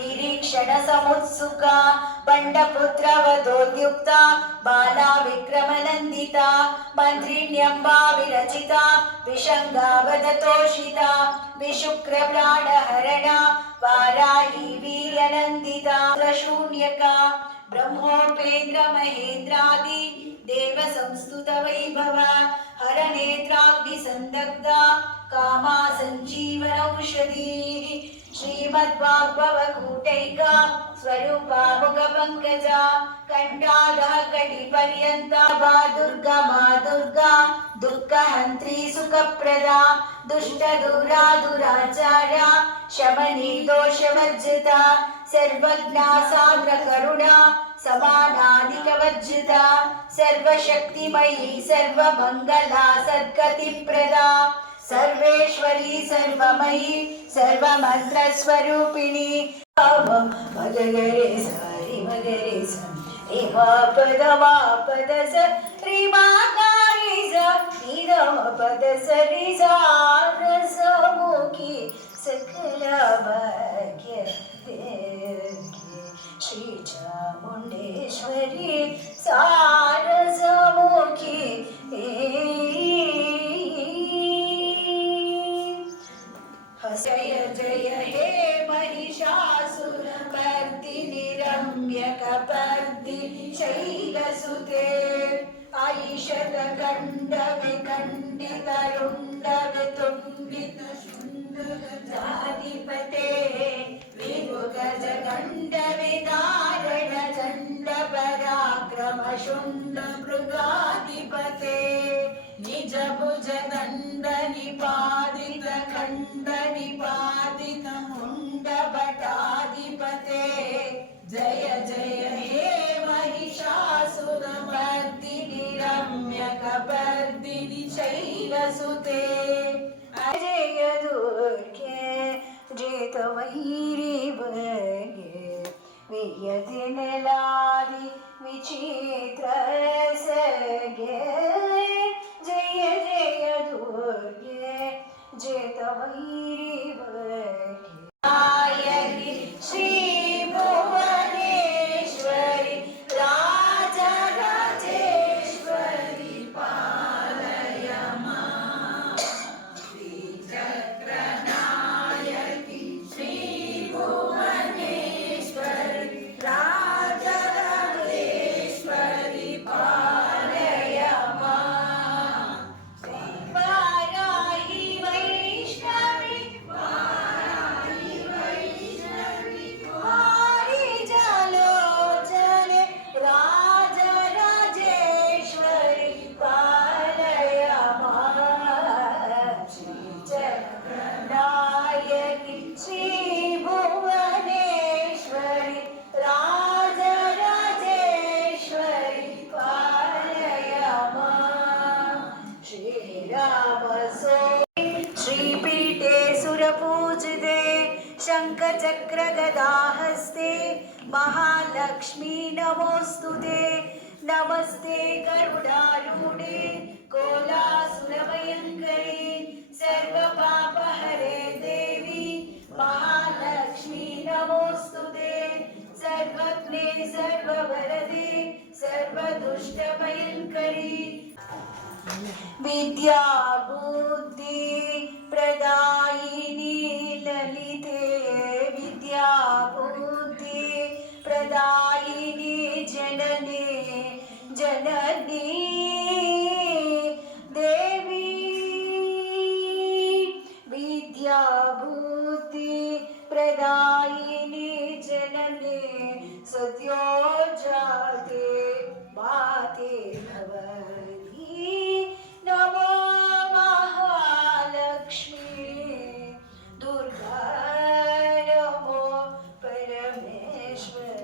निरीक्षण समुत्सुका बण्डपुत्रवधोद्युक्ता बाला विक्रमनन्दिता मन्त्रिण्यम्बा विरचिता, विशङ्गावदतोषिता, विशुक्रप्राणहरणा, वाराही वीर्यनन्दिता प्रशून्यका ब्रह्मोपेन्द्र महेन्द्रादि देव संस्तुत वैभव हर नेत्राग्निसन्दग्धा कामा सञ्जीवनौषधीः श्रीमद्वाग्भवकूटैका स्वरूपा मुखपङ्कजा कण्ठादः कटिपर्यन्ता वा दुर्गा मा दुर्गा, दुःखहन्त्री सुखप्रदा, दुष्टदूरा दुराचार्या शमनी दोषवर्जिता, सर्वज्ञा साग्रकरुणा समानादिकवर्जिता सर्वशक्तिमयी सर्वमङ्गला सद्गतिप्रदा सर्वेश्वरी सर्वमयी सर्वमन्त्रस्वरूपिणी मम मगरे सारि मगरे स रे मा पद मा पद स रे मा रि स नि द म पद स रि सा र जय जय हे महिषासुरपर्दिनि रम्यकपर्दिनि शैलसुते ऐषदखण्डविखण्डितरुण्डवितुण्डितशुण्डजाधिपते विमुखजगण्डविदारण चण्ड भटाधिपते जय जय हे महिषासुरमर्दिनि रम्यकपर्दिनि शैलसुते। अजय दुर्गे जेतवैरि बगे वियति नेलादि विचित्र सगे जय जय दुर्गे जेतवैरि बगे शङ्खचक्रगदाहस्ते महालक्ष्मी नमोऽस्तु ते। नमस्ते गरुडारूढे कोलासुरभयङ्करे सर्वपापहरे देवी, महालक्ष्मी नमोऽस्तु ते। सर्वज्ञे, सर्ववरदे सर्वदुष्टभयङ्करी विद्या, बुद्धि जननी देवी विद्याभूति प्रदायिनी जननी सत्योजाते माते भवती। नमो महालक्ष्मी दुर्गा नमो परमेश्वर।